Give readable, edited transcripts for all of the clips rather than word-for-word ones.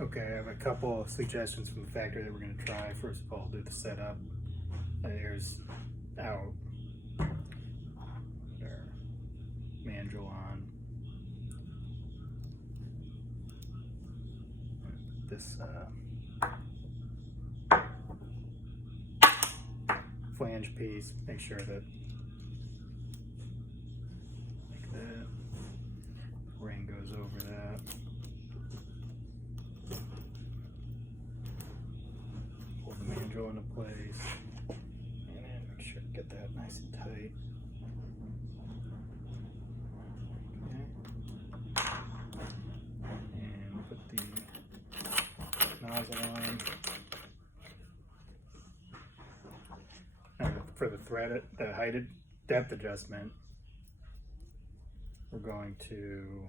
Okay, I have a couple of suggestions from the factory that we're going to try. First of all, do the setup. The air's out. Put our mandrel on. This flange piece, make sure that like that ring goes over that. Pull the mandrel into place, and then make sure to get that nice and tight. Okay. And put the nozzle on. For the thread, the height depth adjustment, we're going to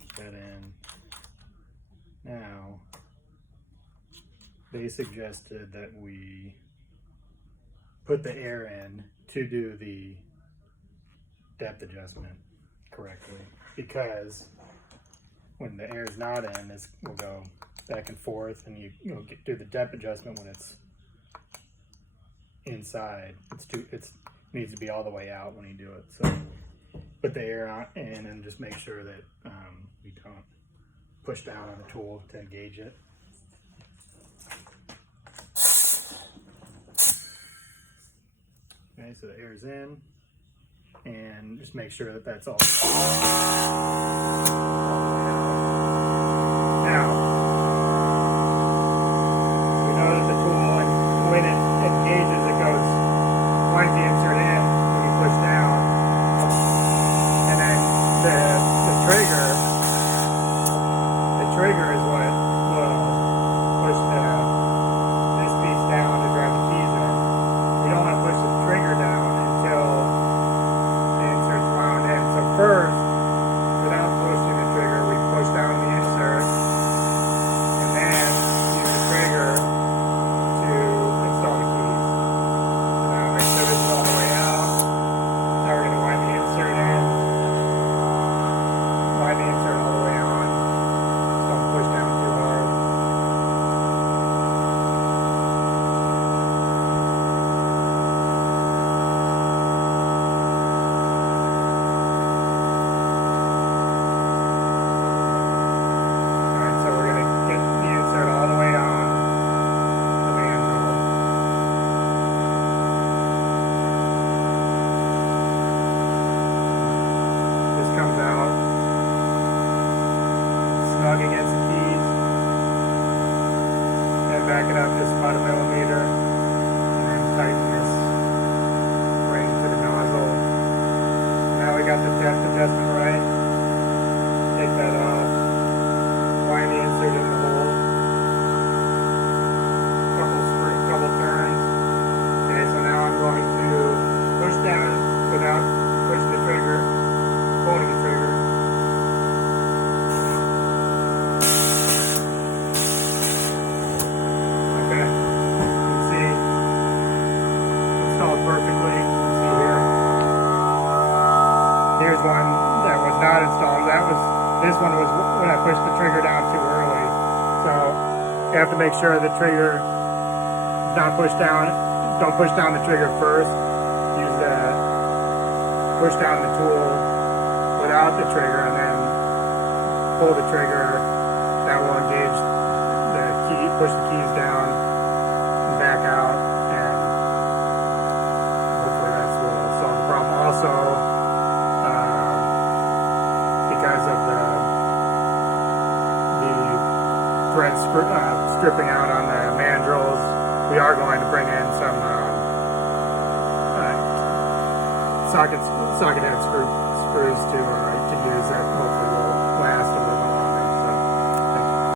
put that in. Now, they suggested that we put the air in to do the depth adjustment correctly, because when the air is not in, this will go back and forth, and you'll do the depth adjustment when it's inside. It needs to be all the way out when you do it. So put the air on in and just make sure that we don't push down on the tool to engage it. Okay, so the air's in, and just make sure that that's all. Now, we know that the tool, when it engages, it goes right the insert in when you push down, and then the trigger is what will push this piece down to grab the keys in. We don't want to push the trigger down until the insert's wound in. So first, without pushing the trigger, we push down the insert, and then use the trigger to install the keys. Now make sure this is all the way out. Now we're going to wind the insert in. Wind the insert all the way on. Don't push down too hard. Alright, so we're going to get the insert all the way on the mandrel. This comes out snug against the keys, and back it up just about 1 millimeter, and then tighten this ring to the nozzle. Now we got the depth adjustment right. Take that off, wind the insert in the hole, couple turns. Okay, so now I'm going to push down without pushing the trigger, holding the trigger. Okay, you can see installed perfectly. See here. Here's one that was not installed. This one was when I pushed the trigger down too early. So you have to make sure the trigger is not pushed down. Don't push down the trigger first. Use the push down the tool without the trigger, and then pull the trigger. That will engage the key, push the keys down and back out, and hopefully that will solve the problem. Also, because of the thread stripping out on the mandrels, we are going to bring in some socket head screws to use that hopefully will